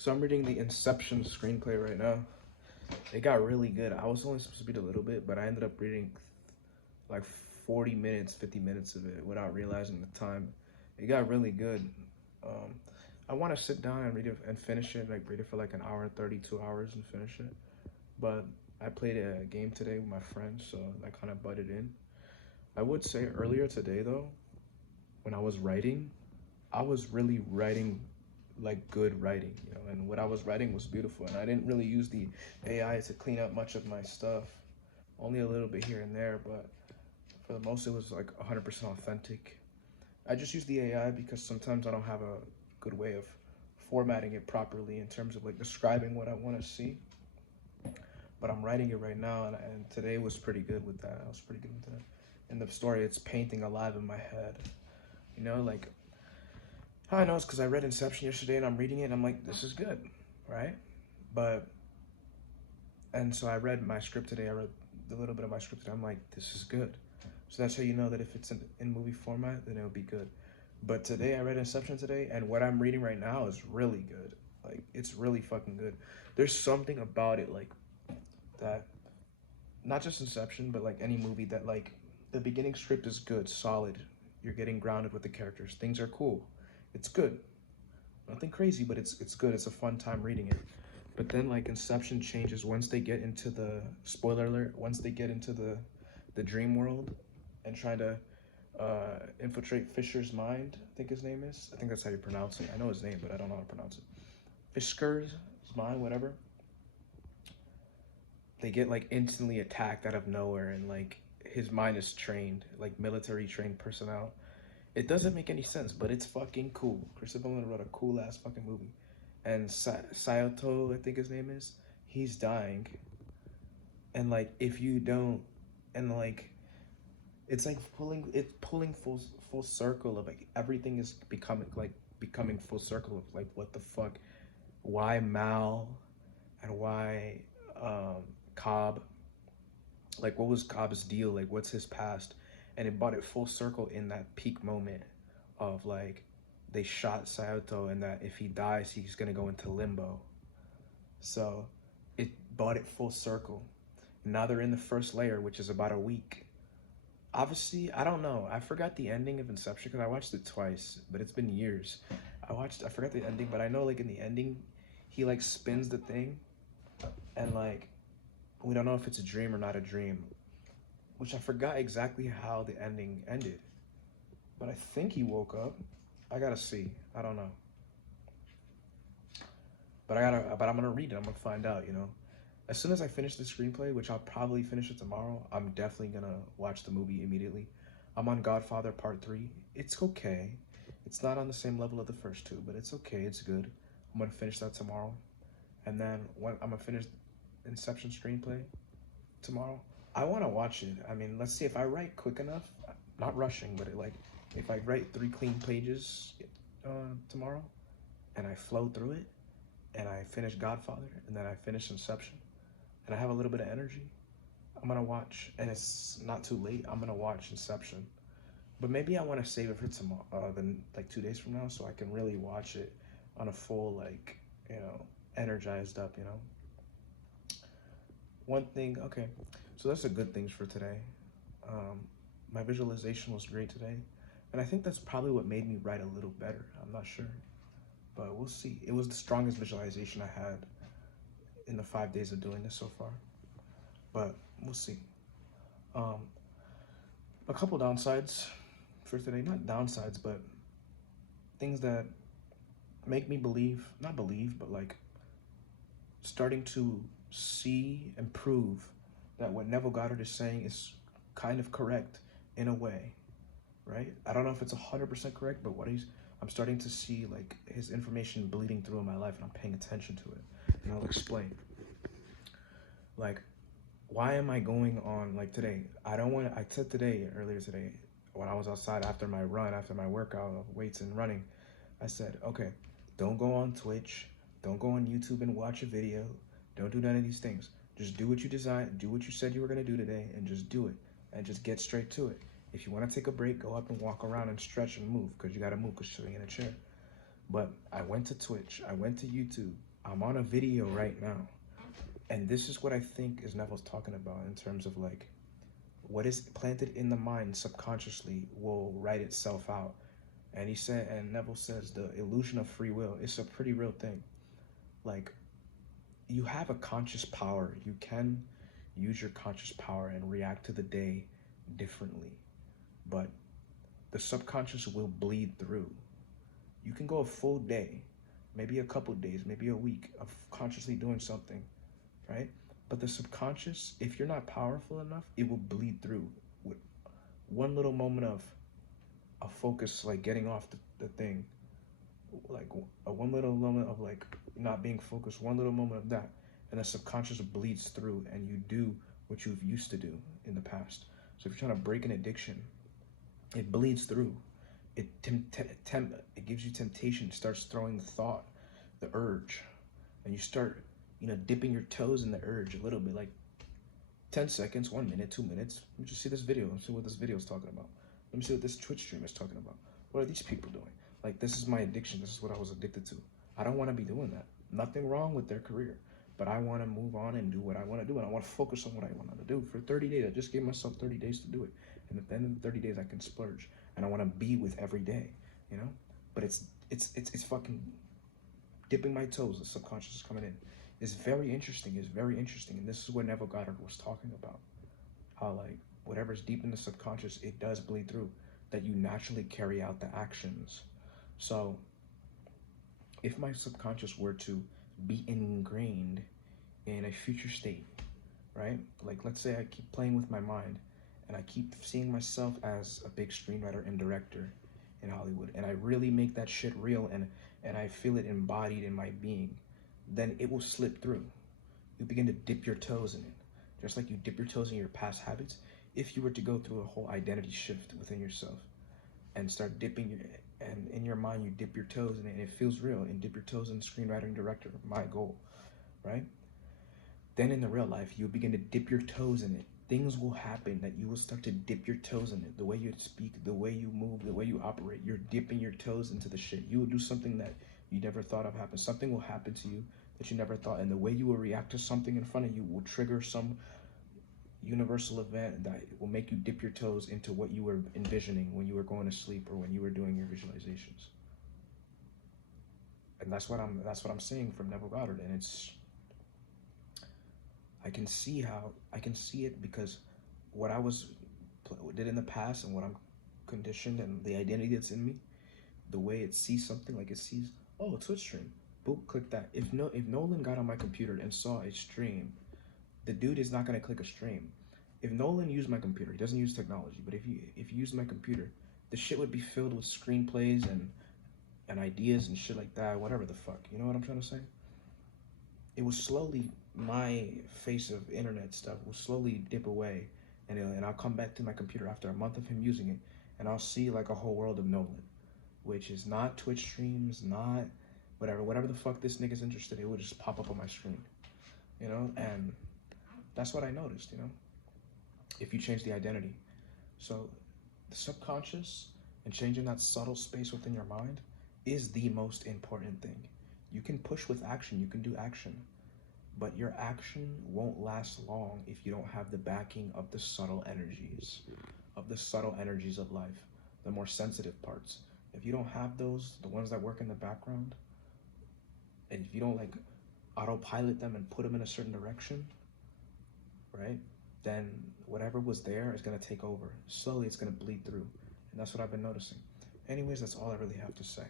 So I'm reading the Inception screenplay right now. It got really good. I was only supposed to read a little bit, but I ended up reading like 40 minutes, 50 minutes of it without realizing the time. It got really good. Um, I want to sit down and read it and finish it, like read it for like an hour and 32 hours and finish it. But I played a game today with my friends, so that kind of butted in. I would say earlier today, though, when I was writing, I was really writing like good writing, and what I was writing was beautiful. And I didn't really use the AI to clean up much of my stuff, only a little bit here and there, but for the most, it was like 100% authentic. I just use the AI because sometimes I don't have a good way of formatting it properly in terms of like describing what I want to see. But I'm writing it right now, and today was pretty good with that. I was pretty good with that. And the story, it's painting alive in my head. Like how I know is because I read Inception yesterday and I'm reading it and I'm like, this is good, right? But, and so I read my script today. I read a little bit of my script today. I'm like, this is good. So that's how you know that if it's in movie format, then it'll be good. But today I read Inception today, and what I'm reading right now is really good. Like, it's really fucking good. There's something about it, like, that, not just Inception, but like any movie that, like, the beginning script is good, solid. You're getting grounded with the characters. Things are cool. It's good. Nothing crazy, but it's good. It's a fun time reading it. But then like Inception changes once they get into the spoiler alert. Once they get into the dream world and trying to infiltrate Fisher's mind. I think his name is. I think that's how you pronounce it. I know his name, but I don't know how to pronounce it. Fisker's mind, whatever. They get like instantly attacked out of nowhere, and like his mind is trained, like military trained personnel. It doesn't make any sense, but it's fucking cool. Christopher Nolan wrote a cool ass fucking movie, and Saito, I think his name is, he's dying, and like if you don't, and like it's like pulling full circle of like everything is becoming full circle of like what the fuck, why Mal, and why Cobb, like what was Cobb's deal, like what's his past, and it brought it full circle in that peak moment of like they shot Saito and that if he dies he's gonna go into limbo. So it brought it full circle. Now they're in the first layer, which is about a week. Obviously, I don't know. I forgot the ending of Inception because I watched it twice, but it's been years. I forgot the ending, but I know like in the ending, he like spins the thing, and like we don't know if it's a dream or not a dream, which I forgot exactly how the ending ended. But I think he woke up. I gotta see. I don't know. But I'm gonna read it. I'm gonna find out. As soon as I finish the screenplay, which I'll probably finish it tomorrow, I'm definitely gonna watch the movie immediately. I'm on Godfather Part 3. It's okay. It's not on the same level of the first two, but it's okay. It's good. I'm gonna finish that tomorrow. And then when I'm gonna finish Inception screenplay tomorrow, I wanna watch it. I mean, let's see if I write quick enough. Not rushing, but if I write 3 clean pages tomorrow, and I flow through it, and I finish Godfather, and then I finish Inception, and I have a little bit of energy, I'm gonna watch, and it's not too late, I'm gonna watch Inception. But maybe I want to save it for tomorrow, then like 2 days from now, so I can really watch it on a full, like, energized up. One thing, okay, so that's the good things for today. Um, my visualization was great today, and I think that's probably what made me write a little better. I'm not sure, but we'll see. It was the strongest visualization I had in the 5 days of doing this so far, but we'll see. Um, a couple downsides for today, not downsides, but things that make me believe, not believe, but like starting to see and prove that what Neville Goddard is saying is kind of correct in a way, right? I don't know if it's 100% correct, but I'm starting to see like his information bleeding through in my life, and I'm paying attention to it, and I'll explain. Like, why am I going on like today? I said earlier today, when I was outside after my run, after my workout of weights and running, I said, okay, don't go on Twitch, don't go on YouTube and watch a video, don't do none of these things. Just do what you design, do what you said you were gonna do today, and just do it, and just get straight to it. If you wanna take a break, go up and walk around and stretch and move, because you gotta move because you're sitting in a chair. But I went to Twitch, I went to YouTube, I'm on a video right now, and this is what I think is Neville's talking about in terms of like what is planted in the mind subconsciously will write itself out. And he said, and Neville says the illusion of free will is a pretty real thing. Like, you have a conscious power. You can use your conscious power and react to the day differently, but the subconscious will bleed through. You can go a full day, maybe a couple days, maybe a week of consciously doing something, right? But the subconscious, if you're not powerful enough, it will bleed through with one little moment of a focus, like getting off the thing, like a one little moment of like not being focused, one little moment of that, and the subconscious bleeds through, and you do what you've used to do in the past. So if you're trying to break an addiction, it bleeds through. It gives you temptation, starts throwing the thought, the urge, and you start, dipping your toes in the urge a little bit, like 10 seconds, 1 minute, 2 minutes. Let me just see this video and see what this video is talking about. Let me see what this Twitch stream is talking about. What are these people doing? Like, this is my addiction. This is what I was addicted to. I don't want to be doing that. Nothing wrong with their career, but I want to move on and do what I want to do, and I want to focus on what I want to do for 30 days. I just gave myself 30 days to do it, and at the end of the 30 days, I can splurge, and I want to be with every day, you know. But it's fucking dipping my toes. The subconscious is coming in. It's very interesting. It's very interesting, and this is what Neville Goddard was talking about. How like whatever's deep in the subconscious, it does bleed through. That you naturally carry out the actions. So if my subconscious were to be ingrained in a future state, right? Like let's say I keep playing with my mind and I keep seeing myself as a big screenwriter and director in Hollywood, and I really make that shit real, and I feel it embodied in my being, then it will slip through. You begin to dip your toes in it. Just like you dip your toes in your past habits, if you were to go through a whole identity shift within yourself and start dipping and in your mind you dip your toes in it and it feels real, and dip your toes in screenwriting director, my goal, right? Then in the real life, you begin to dip your toes in it. Things will happen that you will start to dip your toes in it. The way you speak, the way you move, the way you operate, you're dipping your toes into the shit. You will do something that you never thought of happen. Something will happen to you that you never thought, and the way you will react to something in front of you will trigger some universal event that will make you dip your toes into what you were envisioning when you were going to sleep or when you were doing your visualizations. And that's what I'm seeing from Neville Goddard, and I can see it because what I did in the past and what I'm conditioned and the identity that's in me, the way it sees something, like it sees, oh, a Twitch stream, boop, click that. If Nolan got on my computer and saw a stream, the dude is not gonna click a stream. If Nolan used my computer, he doesn't use technology, but if you use my computer, the shit would be filled with screenplays and ideas and shit like that, whatever the fuck. You know what I'm trying to say? It was slowly, my face of internet stuff will slowly dip away, and I'll come back to my computer after a month of him using it, and I'll see like a whole world of Nolan, which is not Twitch streams, not whatever the fuck this nigga's interested in. It would just pop up on my screen, you know. And that's what I noticed, you know, if you change the identity. So the subconscious and changing that subtle space within your mind is the most important thing. You can push with action, you can do action, but your action won't last long if you don't have the backing of the subtle energies, of life, the more sensitive parts. If you don't have those, the ones that work in the background, and if you don't like autopilot them and put them in a certain direction, right, then whatever was there is going to take over. Slowly, it's going to bleed through. And that's what I've been noticing. Anyways, that's all I really have to say.